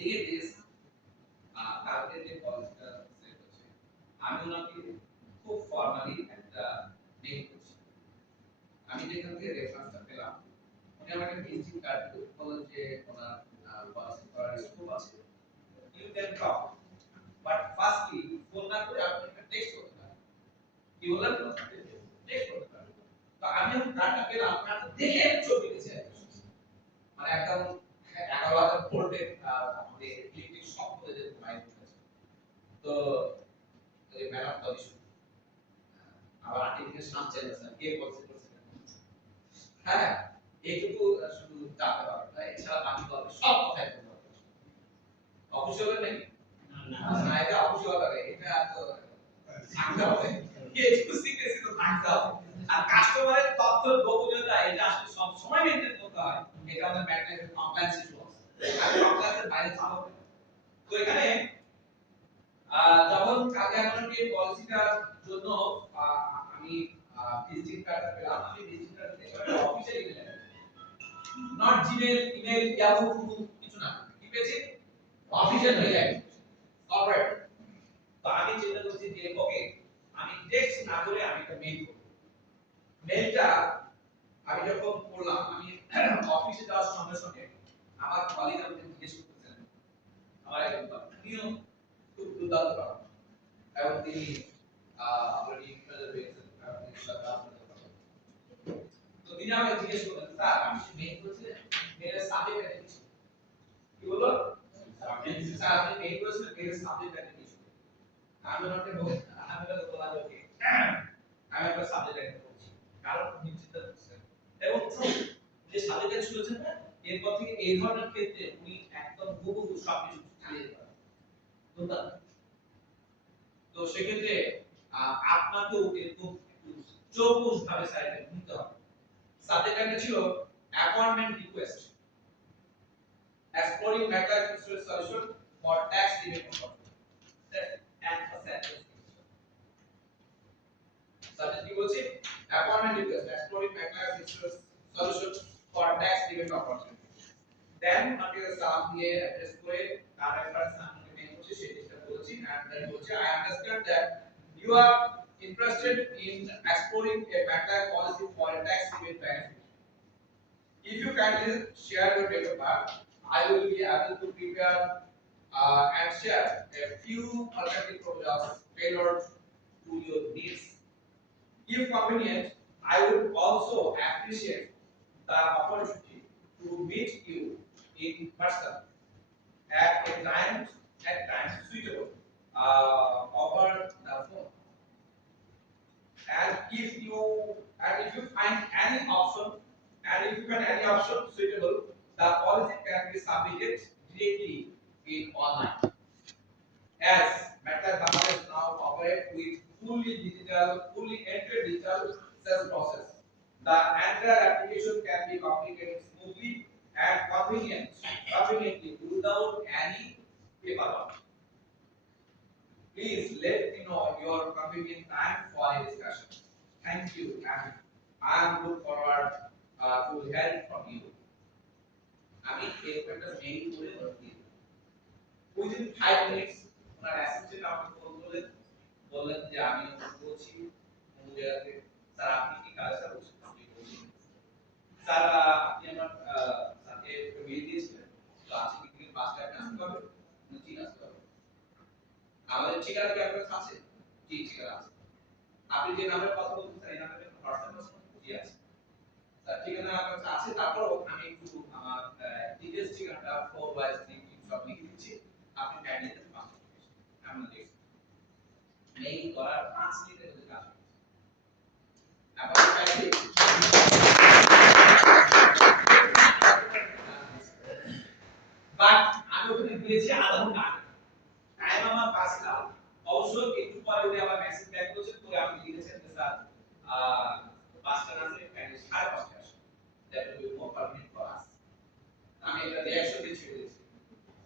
দেখে দিস কালকে যে পলিসিটা সেট হচ্ছে আমি ওনাকে খুব ফর্মালি একটা মেইল করছি। আমি যেখান থেকে রেফারেন্সটা পেলাম উনি আমাকে ভিজিটিং কার্ড দিল, বললেন যে ওনার পলিসি করার স্কোপ আছে, you can talk, but firstly phone না করে আপনি একটা টেক্সট করতে পারেন। কি বললেন? টেক্সট করতে পারেন। তো আমি যখন কার্ডটা পেলাম, কার্ডটা দেখে চোখ গেছে, মানে একদম 11,000 ভোল্টের আমাদের ইলেকট্রিক শক করে যেতে বাইরে হয়েছে। তো এই ম্যাডাম পজিশন আবার আর্টিফিশিয়াল সানশাইন আছে, কে বলছে হ্যাঁ, এইটুকু শুধু জানতে পারবেন, এছাড়া বাকি গল্প সব কথাই বলতে পারবেন। অফিসিয়াল নাকি না, এটা অফিসিয়াল হবে, এটা তো থাকতে হবে, কিছু সিক্রেসি তো থাকতে হবে। আর কাস্টমারের তথ্য গোপনীয়তা এটা আসলে সব সময় মেইনটেইন করতে হয়, এটা আমাদের ম্যাট্রিক্স কমপ্লায়েন্স ইস্যু আছে, আর কমপ্লায়েন্সের বাইরে যাওয়া হবে। তো এখানে যখন কাজে আমাকে পলিসিটার জন্য আমি ভিজিটিং কার্ডটা পেলাম, আমি ভিজিটিং কার্ড পেয়ে অফিসে গেলাম, নট জিমেল, ইমেল, ইয়াহু কিছু না, কি পেয়েছি? Official mail ID, corporate. তো আমি চিন্তা করছি যে ওকে, আমি টেক্সট না করে আমি একটা মেইল করব। মেইলটা আমি যখন করলাম, আমি অফিসে যাওয়ার সঙ্গে সঙ্গে আমার কলিগ আমাকে জিজ্ঞেস করতেছেন, আমার একজন উনিও খুব দুর্দান্ত পারেন এবং তিনি অলরেডি ইন্টারভিউ পেয়েছেন, তো তিনি আমাকে জিজ্ঞেস করলেন, স্যার আমি মেইল করছি, মেইলের সাবজেক্ট এটা কি? কি বললো? স্যার আপনি মেইল করেছিলেন, মেইলের সাবজেক্ট এটা কি? আমি ওনাকে বললাম ওকে, আমি একটা সাবজেক্ট এটা করছি, কারণ উনি চিন্তা করছেন এবং যে সাবজেক্টটা শুনেছেন না, এরপর থেকে এই ধরনের ক্ষেত্রে উনি একদম হুবহু সবকিছু চালিয়ে যেতে পারেন। তো সেক্ষেত্রে আপনাকেও এরকম চৌকুশ ভাবে সাইডে নিতে হবে। সাবজেক্টটা ছিল appointment request, exploring MATLAB instrument solution for tax rebate opportunity. That's and a sentence. Subject কি বলছি? Appointment request, exploring MATLAB instrument solution for tax rebate opportunity. Then আপনাকে সাম দিয়ে অ্যাড্রেস করে তার রেফারেন্স নাম্বার মেইল করছি, সেটা বলেছি, and then বলছি I understand that you are interested in exploring a MATLAB policy for a tax rebate benefit. If you kindly share your date of birth, I will be able to prepare and share a few alternative proposals tailored to your needs. If convenient, I would also appreciate the opportunity to meet you in person at a time suitable over the phone. And if you find any option suitable, the policy can be submitted directly in online. As MATLAB companies now operate with fully entered digital sales process, the entire application can be completed smoothly and conveniently without any paperwork. Please let me know your convenient time for a discussion. Thank you, and I am look forward to hearing from you. আমি একটা mail করে দিই। Within 5 minutes, ওনার assistant আমাকে phone করলেন, বললেন যে আমি বলছি মুজাহিদকে, স্যার আপনি কি কাজ করছেন? আমি বলছি স্যার আপনি আমার স্যারকে মেইল দিয়েছিলেন, তো আজকে কি 5টা আসতে পারবে? ঠিক আসতে পারবে। আমাদের ঠিকানা কি আপনার কাছে? জি ঠিকানা আছে। আপনি যে নাম্বারে কথা বলছেন স্যার, এই নাম্বারে হোয়াটসঅ্যাপ আছে? জি আছে। স্যার ঠিকানা আপনার কাছে আছে, তারপর আমি একটু আমার ডিটেইলস ঠিকানাটা 4/3 সব লিখে দিচ্ছি, আপনি কাইন্ডলি এটা পাস করুন। আমি দেখছি মেইল করার 5 মিনিটের মধ্যে কাজ হচ্ছে। আপনারা কাইন্ডলি বাট আমি ওখানে দিয়েছি আধা ঘন্টা আগে, টাইম আমার পাঁচটা, অবশ্য একটু পরে উনি আবার মেসেজ ব্যাক করেছেন, পরে আপনি লিখেছেন যে স্যার 5টা না আসলে কাইন্ডলি 5:30 আসুন, that will be more convenient for us. আমি একটা রিঅ্যাকশন দিয়ে ছেড়ে দিয়েছি,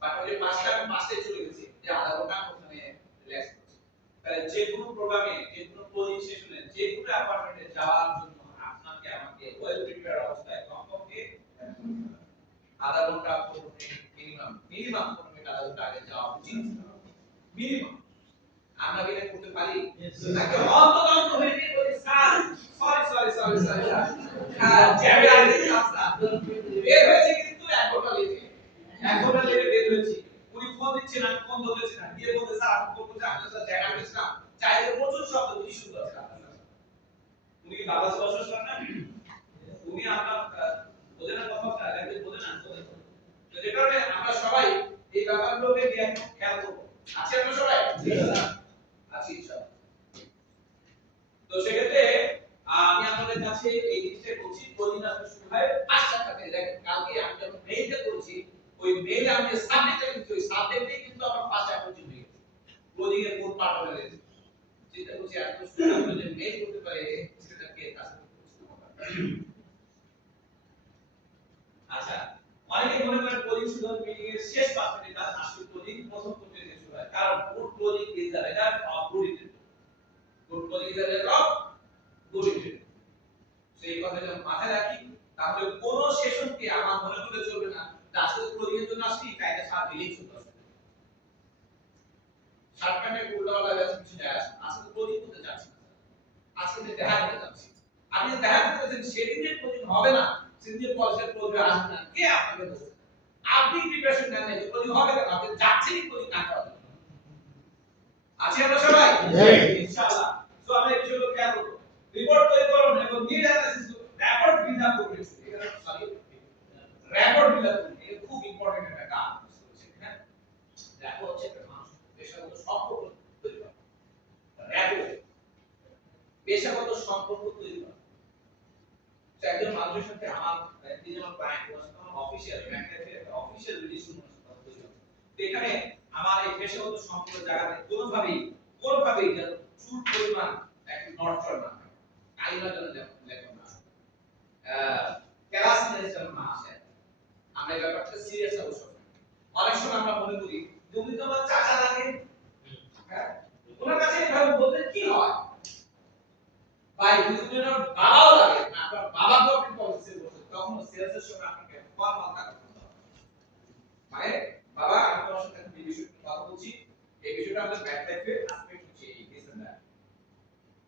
বাট ওই যে 5টা আমি 5টায় চলে গেছি, যে আধা ঘন্টা ওখানে রিল্যাক্স করছি। তাহলে যে কোনো প্রোগ্রামে, যে কোনো কোডিং সেশনে, যে কোনো অ্যাপার্টমেন্টে যাওয়ার জন্য আপনাকে আমাকে ওয়েল প্রিপেয়ার অবস্থায় কমপক্ষে আধা ঘন্টা 15 মিনিট মিনিমাম 15 মিনিট টার্গেট যাওয়া উচিত মিনিমাম আমরা কি এটা করতে পারি নাকি হন্তদন্ত হয়ে গিয়ে বলি স্যার সরি হ্যাঁ জ্যাবে আগে রাস্তা বের হয়েছে কিন্তু 1 ঘন্টা লেটে বের হয়েছে উনি ফোন দিচ্ছেন আমি ফোন ধরেছি না দিয়ে বলতে স্যার আপনি বলতে চান স্যার জ্যাবে গেছিলাম চাইলে প্রচুর শব্দ উনি শুনতে পাচ্ছেন উনি কি বাবা সবার শোনেন না উনি আপনার বোঝেন না কথা একদম বোঝেন না তো যে কারণে আমরা সবাই এই ব্যাপারগুলোকে নিয়ে খেয়াল করব আছি আমরা সবাই আছি ইনশাআল্লাহ তো সেক্ষেত্রে আমি আপনাদের কাছে এই জিনিসটা বলছি প্রতিদিন আসলে শুরু হয় 5টা থেকে দেখেন কালকে আমি যখন মেইলটা করেছি ওই মেইলে আমি সাবজেক্টটা কিন্তু ওই সাবজেক্টেই কিন্তু আমার 5টা কোচিং হয়ে গেছে কোডিং এর কোড পার্ট হয়ে গেছে চিন্তা করছি এত সুন্দর যে মেইল করতে পারে সেটাকে কাজ করতে আচ্ছা অনেকে মনে করেন কোডিং শুধু মিটিং এর শেষ 5 মিনিট কাজ আসলে কোডিং প্রথম করতে শুরু হয় কারণ good coding is the result of good intent good coding is the result of good intent সেই কথা যখন মাথায় রাখি তাহলে কোন সেশনকে আমার মনে করলে চলবে না যে আসলে কোডিং এর জন্য আসছি কাইটা সারা দিলেই চলতে হবে শর্টকাটে উল্টাপাল্টা ব্যাস কিছু যায় আসে আসলে কোডিং করতে যাচ্ছি না আজকে যে দেখা করতে যাচ্ছি আপনি দেখা করতেছেন সেদিন যে কোডিং হবে না সেদিন যে পলিসির প্রয়োজন আসবে না কে আপনাকে বলছে আপনি প্রিপারেশন নেন না যে কোডিং হবে কেন আপনি যাচ্ছেনই কোডিং না করার জন্য আছি আমরা সবাই ইনশাআল্লাহ সো আমরা এই বিষয়গুলো খেয়াল করব রিপোর্ট তৈরি করুন এবং need analysis report build up করবেন এখানে সরি রিপোর্ট বিল্ড আপ করুন এটা খুব ইম্পর্টেন্ট একটা কাজ হ্যাঁ রিপোর্ট হচ্ছে একটা মানুষ পেশাগত সম্পর্ক তৈরি করা রিপোর্ট পেশাগত সম্পর্ক তৈরি করা একজন মানুষের সাথে আমার তিনি আমার ক্লায়েন্ট আমার অফিশিয়াল ব্যাংকের একটা অফিশিয়াল রিলেশন তৈরি করা তো এখানে আমার এই পেশাগত সম্পর্ক জায়গাতে কোনোভাবেই যেন চুল পরিমাণ একটু নড়চড় না হয় আইনা যেন দেখুন না ক্লাসনেস যেন না আসে আমরা এই ব্যাপারটা সিরিয়াস অবশ্যই অনেক সময় আমরা মনে করি তুমি তো আমার চাচা লাগে হ্যাঁ ওনার কাছে এভাবে বলতে কি হয় ভাই যদি তুমি ওনার বাবাও লাগে আপনার বাবাকেও আপনি পলিসি বলছেন তখন সেলসের সময় আপনাকে ফর্মাল থাকতে হবে মানে বাবা আমি তোমার সাথে একটা বিষয়ে কথা বলছি এই বিষয়টা আমাদের ব্যাক লাইফে অ্যাসপেক্ট হচ্ছে এই ডিসেম্বর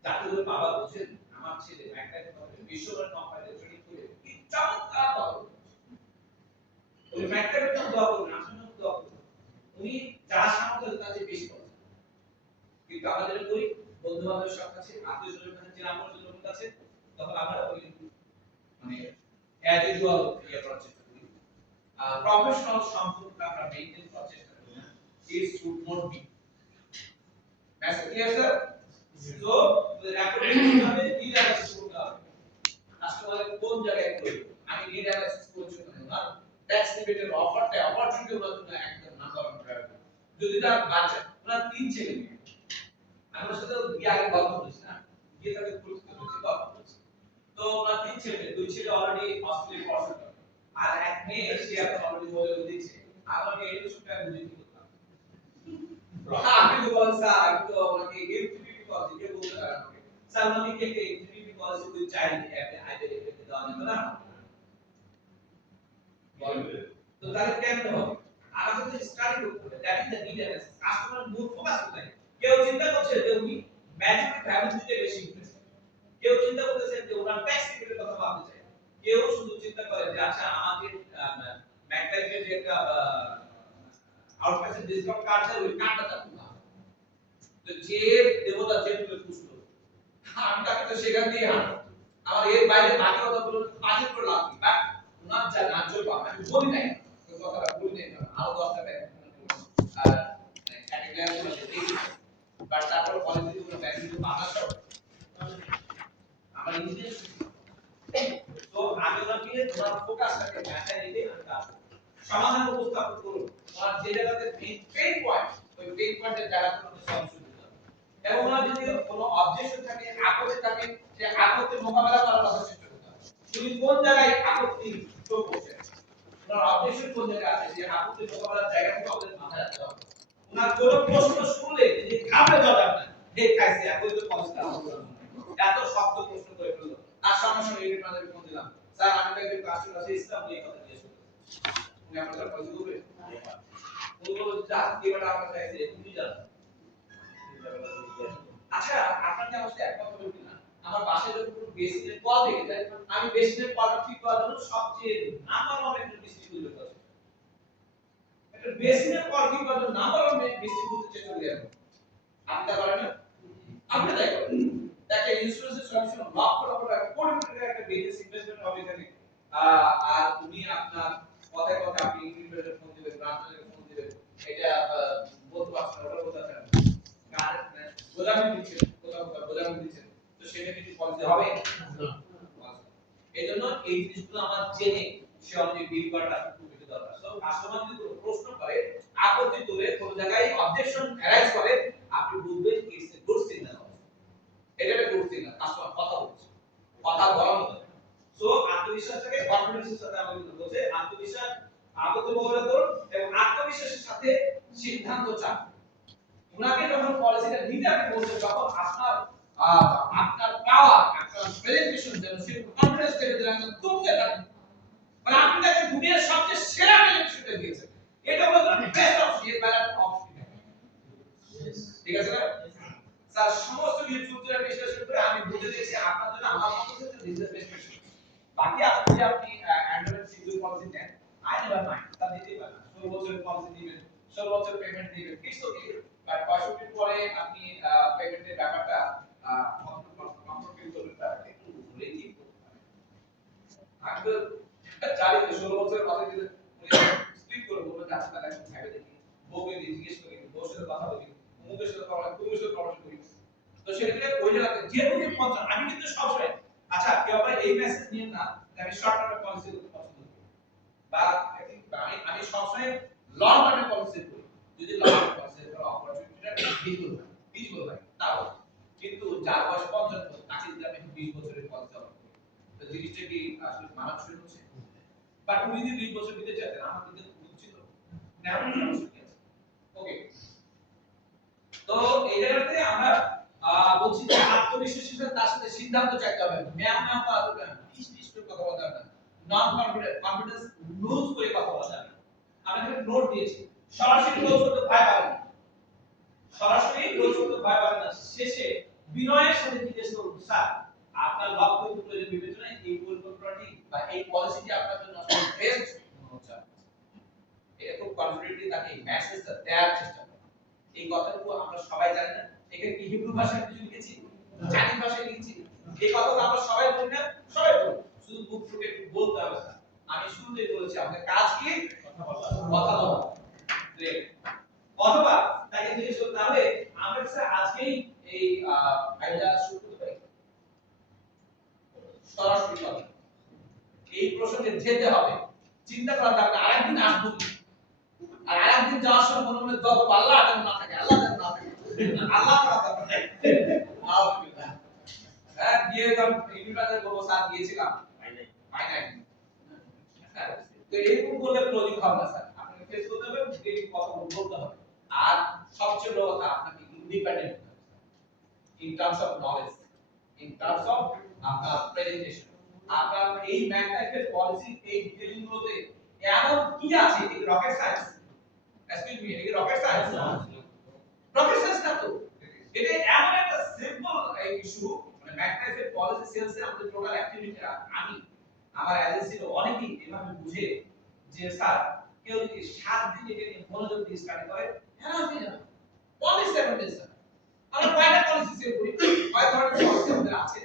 যাতে করে বাবা বলছেন আমার ছেলে ব্যাক লাইফে কথা বিশ্বব্যাপী কোম্পানিতে ট্রেনিং করে কি চমৎকার কথা ওই ব্যাক লাইফে তো দোয়া করবেন আসলে দোয়া করবেন উনি যারা সামর্থ্য তার চেয়ে বেশি করেন কিন্তু আমাদের করি বন্ধু বান্ধবের সব কাছে আত্মীয় স্বজনের কাছে জেলা পরিষদের কাছে তখন আমরা ওই মানে অ্যাজ ইউজুয়াল ইয়ে করার চেষ্টা করি প্রফেশনাল সম্পর্ক আমরা মেইনটেইন করার চেষ্টা করি it should not be that's clear sir so the reporting হবে need analysis করতে হবে কাস্টমারের কোন জায়গায় করবে আমি need analysis করছি না ট্যাক্স লিমিটেড অফারটা অপরচুনিটি হলো না একদম নাম্বার অফ প্রায়োরিটি যদি তার বাজেট ওনার 3 ছেলে মেয়ে আমার সাথে বিয়ে আগে গল্প করেছি না বিয়ে তাকে পরিচিত হয়েছে গল্প করেছি তো ওনার 3 ছেলে 2 ছেলে অলরেডি অস্ট্রেলিয়া পড়াশোনা করে আর এক মেয়ে সে এখন অলরেডি বলে দিয়েছে আমাকে এডুকেশন টাকা বুঝিয়ে দিতে আপনি বলেন স্যার আমি তো আপনাকে এমটিপি পলিসি কে বলতে পারেন স্যার আমাকে কি একটা MTP policy with child identity রেখে দেওয়া যাবে না বলবে তো তাহলে কেন হবে আমাদের তো স্টাডি করতে হবে that is the need analysis customer মূল ফোকাস কোথায় কেউ চিন্তা করছে যে উনি ম্যাজিক ভ্যালু দিতে বেশি ইন্টারেস্টেড কেউ চিন্তা করতেছে যে ওনার ট্যাক্স লিমিটের কথা ভাবতে চায় কেউ শুধু চিন্তা করে যে আচ্ছা আমাদের ম্যাকলাইফের যে একটা আউটপাসের ডিসকাউন্ট কার্ড আছে ওই কার্ডটা তার না তো যে দেবতা যে তুলে পুষ্ট আমি তাকে তো সেখান দিয়ে আনো আমার এর বাইরে বাকি কথাগুলো বাজেট করে লাভ কি বাট ওনার যা ন্যায্য পাবে আমি বলি নাই তো কথাটা বলি নাই আরো 10 টাকা আর একটা গ্লাস করে দিই বাট তারপর পলিসি গুলো ভ্যালু পাওয়া সব আমার ইঞ্জিনিয়ার তো আমি ওনাকে তোমার ফোকাসটাকে মাথায় রেখে আমি কাজ সমাধান উপস্থাপন করুন আর যে জায়গাতে পেইন পয়েন্ট ওই পেইন পয়েন্টের জায়গাতে আমাদের সলিউশন দিতে হবে এবং ওনার যদি কোনো অবজেকশন থাকে আপত্তি থাকে সে আপত্তির মোকাবেলা করার কথা চেষ্টা করতে হবে তুমি কোন জায়গায় আপত্তি শো করছে ওনার অবজেকশন কোন জায়গায় আছে যে আপত্তির মোকাবেলার জায়গাটা আমাদের মাথায় রাখতে হবে ওনার কোনো প্রশ্ন শুনলে যে ঘাবড়ে যাবে না ঠিক আছে এখন তো পয়সা এত শক্ত প্রশ্ন করে ফেললো আর সমস্যা নেই আপনাদের ফোন দিলাম স্যার আমি তো একজন কাস্টমার আছে ইসলাম নিয়ে কথা জিজ্ঞেস করতে উনি আপনাদের পয়সা দেবে যা এবারে আমরা চাইছি তুমি জানো। আচ্ছা আপনাকে আমার সাথে একমত হবেন কিনা, আমার বাসায় যখন কোনো বেসিনের কল থেকে যায় আমি বেসিনের কলটা ঠিক করার জন্য সবচেয়ে নাম্বার ওয়ান একটা ডিস্ট্রিবিউটর আছে, একটা বেসিনের কল ঠিক করার জন্য নাম্বার ওয়ান ডিস্ট্রিবিউটর চেষ্টা করি আমি। আপনি তা করেন না? আপনি তাই করেন। দেখেন ইন্স্যুরেন্সের সলিউশন লক্ষ লক্ষ টাকা কোটি কোটি টাকা একটা বিজনেস ইনভেস্টমেন্ট হবে এখানে। আর তুমি আপনার কথায় কথায় আপনি ইন্ডিভিজুয়াল ফোন দিবেন, ব্রাঞ্চের ফোন দিবেন, এটা বলতে পারছেন না, ওটা বলতে পারছেন না, কার গোলামি দিচ্ছেন, কোথাও কোথাও গোলামি দিচ্ছেন, তো সেটা কিছু পলিসি হবে না। এই জন্য এই জিনিসগুলো আমার জেনে সে অনুযায়ী বিল করাটা খুব বেশি দরকার। সো কাস্টমার যদি কোনো প্রশ্ন করে, আপত্তি তোলে, কোনো জায়গায় অবজেকশন অ্যারাইজ করে, আপনি বুঝবেন ইটস এ গুড সিগন্যাল। এটা একটা গুড সিগন্যাল, কাস্টমার কথা বলছে, কথা বলার মতো। সো আত্মবিশ্বাসটাকে কনফিডেন্সের সাথে আমরা কিন্তু বলতে আত্মবিশ্বাস আত্মবিশ্বাস করুন এবং আত্মবিশ্বাসের সাথে সিদ্ধান্ত চান। উনাকে যখন পলিসিটা নিতে আপনি বলছেন তখন আপনার আপনার পাওয়ার আপনার প্রেজেন্টেশন যেন সে কনফিডেন্স থেকে দেন তুলতে থাকেন, মানে আপনি তাকে দুনিয়ার সবচেয়ে সেরা প্রেজেন্টেশনটা দিয়েছেন, এটা হলো বেস্ট অফ এর বেলার অপশন। ঠিক আছে না স্যার? সমস্ত কিছু চুক্তিটা বিশ্লেষণ করে আমি বুঝে দিয়েছি আপনার জন্য আমার মত হচ্ছে বিজনেস বেস্ট। বাকি আপনি যদি আপনি অ্যান্ড্রয়েড সিকিউর পলিসি নেন, আই নেভার মাইন্ড, তা দিতেই পারেন, 16 বছরের পলিসি দিবেন, 16 বছর পেমেন্ট দিবেন, ইটস ওকে। বাট 65 পরে আপনি পেমেন্টের ব্যাপারটা কমফর্ট ফিল করবেন, ব্যাপারটা একটু রেজিক করতে পারেন। আমি তো জানি যে 16 বছরের কথা যদি স্প্লিট করে বলবেন যে আচ্ছা তাহলে একটু ভেবে দেখি, বউকে দিয়ে জিজ্ঞেস করি, বউর সাথে কথা বলি, মুখের সাথে পরামর্শ করি। তো সেক্ষেত্রে ওই জায়গাতে যে কোনো পঞ্চাশ আমি কিন্তু সবসময় আচ্ছা কেউ আবার এই মেসেজ নিয়ে না যে আমি শর্ট টার্মে পলিসি করতে পছন্দ করি বা আমি সবসময় লং টার্মে পলিসি করি, যদি লং টার্মে পলিসি করার অপরচুনিটিটা ভিজিবল হয় তাও। কিন্তু যার বয়স 50 বছর তাকে যদি আমি 20 বছরের পলিসি অফার করি, তো জিনিসটা কি আসলে মানানসই হচ্ছে? বাট উনি যদি 20 বছর দিতে চাইতেন আমার কিন্তু উচিত নেওয়ার সমস্যা কি আছে? ওকে, তো এই জায়গাতে আমরা বলছি যে আত্মবিশ্বাসী তার সাথে সিদ্ধান্ত চাইতে হবে, ম্যাম ম্যাম করা যাবে না, টিস করে কথা বলা যাবে না, নন কনফিডেন্স লুজ করে কথা বলা যাবে না। আমি এখানে নোট দিয়েছি, সরাসরি ক্লোজ করতে ভয় পাবেন না, সরাসরি ক্লোজ করতে ভয় পাবেন না, শেষে বিনয়ের সাথে জিজ্ঞেস করুন স্যার আপনার লক্ষ্য প্রয়োজন বিবেচনায় এই পরিকল্পনাটি বা এই পলিসিটি আপনার জন্য আসলে বেস্ট মনে হচ্ছে। এটা খুব কনফিডেন্টলি তাকে মেসেজটা দেওয়ার চেষ্টা করুন। এই কথাগুলো আমরা সবাই জানি না, এখানে কি হিব্রু ভাষায় কিছু লিখেছি, চাইনিজ ভাষায় লিখেছি, এই কথাটা আমরা সবাই বলি না, সবাই বলি, শুধু বুক ফুটে বলতে হবে স্যার। আমি শুরুতেই বলেছি আমাদের কাজ কি কথা বলা। অথবা তাকে জিজ্ঞেস করতে হবে আমরা স্যার আজকেই এই ফাইলটা শুরু করতে পারি, সরাসরি কথা এই প্রসঙ্গে যেতে হবে, চিন্তা করা যাবে আরেকদিন আসবো আর আরেকদিন যাওয়ার সময় মনে মনে দোয়া করব আল্লাহ যেন না থাকে, আল্লাহ যেন না থাকে, আল্লাহ করা থাকে। হ্যাঁ গিয়ে যখন ইউনিভার্সিটি বলবো স্যার গিয়েছিলাম পাই নাই, তো এরকম করলে ক্লোজিং হবে না স্যার, আপনাকে ফেস করতে হবে, এই কথা বলতে হবে। আর সবচেয়ে বড় কথা আপনাকে ইন্ডিপেন্ডেন্ট হতে হবে in terms of knowledge, in terms of আপনার প্রেজেন্টেশন। আপনার এই ম্যাথমেটিক্যাল পলিসি এই ডিটেইলিং গুলোতে এমন কি আছে, এই রকেট সায়েন্স, এক্সকিউজ মি, এই রকেট সায়েন্স না, রকেট সায়েন্স না তো, এটা এমন একটা সিম্পল ইস্যু, মানে ম্যাথমেটিক্যাল পলিসি সেলস এর আমাদের টোটাল অ্যাক্টিভিটি আমি আমার এজেন্সির অনেকেই এভাবে বুঝে যে স্যার কেউ যদি 7 দিন এটা নিয়ে মনোযোগ দিয়ে স্টাডি করে হ্যাঁ আপনি জানেন পলিসি 7 ডেজ স্যার আমরা কয়টা পলিসি সেল করি, কয় ধরনের পলিসি আমাদের আছে,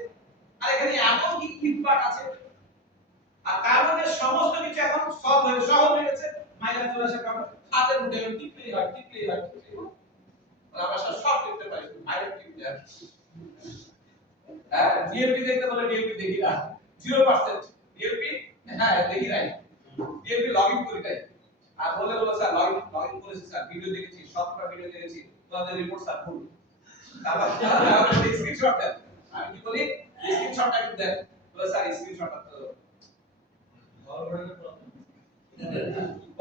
আর এখানে এমন কি কি পার্ট আছে, আর তার মধ্যে সমস্ত কিছু এখন সহজ হয়ে গেছে, মাইনাস চলে আসে কারণ হাতের মুঠে টিপলেই হয় আমরা সব লিখতে পারি মাইনাস টিপলে আর হ্যাঁ ডিএপি দেখতে বলে ডিএপি দেখি না 0% ডিএপি হ্যাঁ দেখি নাই, ডিএপি লগইন করি নাই, আর বলে স্যার লগইন করেছি স্যার, ভিডিও দেখেছি, সবটা ভিডিও দেখেছি, তোমাদের রিপোর্ট স্যার ভুল, তারপর স্ক্রিনশট দেন, আমি কি বলি স্ক্রিনশটটা একটু দেন, বলে স্যার স্ক্রিনশটটা তো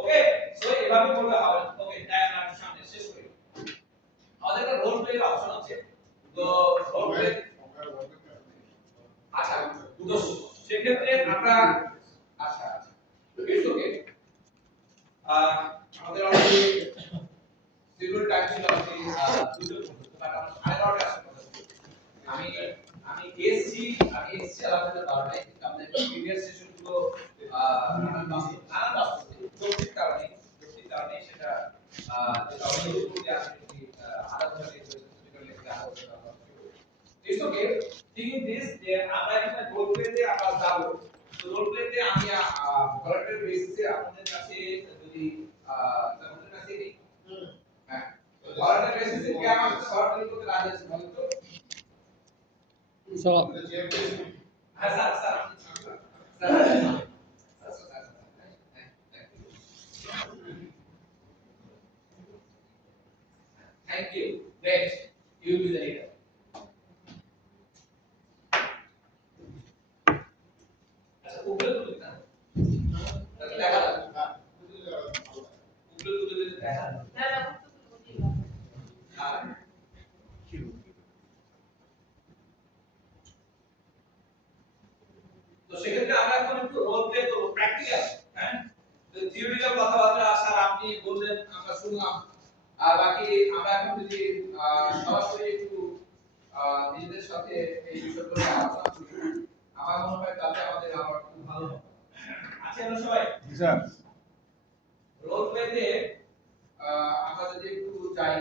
ওকে। সো এভাবে বললে হবে। ওকে ডায়াগ্রাম সামনে শেষ করি, আমাদের একটা রোল প্লে এর অপশন আছে, তো রোল প্লে আচ্ছা তো সেক্ষেত্রে আমরা আচ্ছা ইটস ওকে আমাদের অলরেডি এসেছি আলহামদুলিল্লাহ ভালো নাই, কিন্তু আমাদের প্রিভিয়াস সেশনগুলো নানান বাস্তব যৌক্তিক কারণে সেটা যেটা অনেক করতে আসলে আধা ঘন্টা লেগে গেছে, লেগে আধা ঘন্টা it's okay. Thing is this যে আমরা এখানে রোল প্লেতে আমরা যাব, তো রোল প্লেতে আমি ভলান্টিয়ার বেসিসে আপনাদের কাছে যদি আপনাদের কাছে নেই, হ্যাঁ ভলান্টিয়ার বেসিসে কে আমার সাথে ভলান্টিয়ার করতে রাজি আছে বলেন তো? So, হ্যাঁ sir sir thank you, great, you be the leader. আচ্ছা উপরে তুলে না, তাহলে দেখা যাবে উপরে তুলে দিলে দেখা যাবে। আর তো সেক্ষেত্রে আমরা এখন একটু রোল প্লে করব, প্র্যাকটিক্যাল। হ্যাঁ, তো থিওরিক্যাল কথাবার্তা স্যার আপনি বললেন, আমরা শুনলাম, আর বাকি আমরা এখন যদি সরাসরি একটু নিজেদের সাথে এই বিষয়গুলো নিয়ে আলোচনা করি, আমার মনে হয় তাতে আমাদের আবার খুব ভালো হবে। আচ্ছা আমরা সবাই sir. রোল প্লেতে আমরা যদি একটু যাই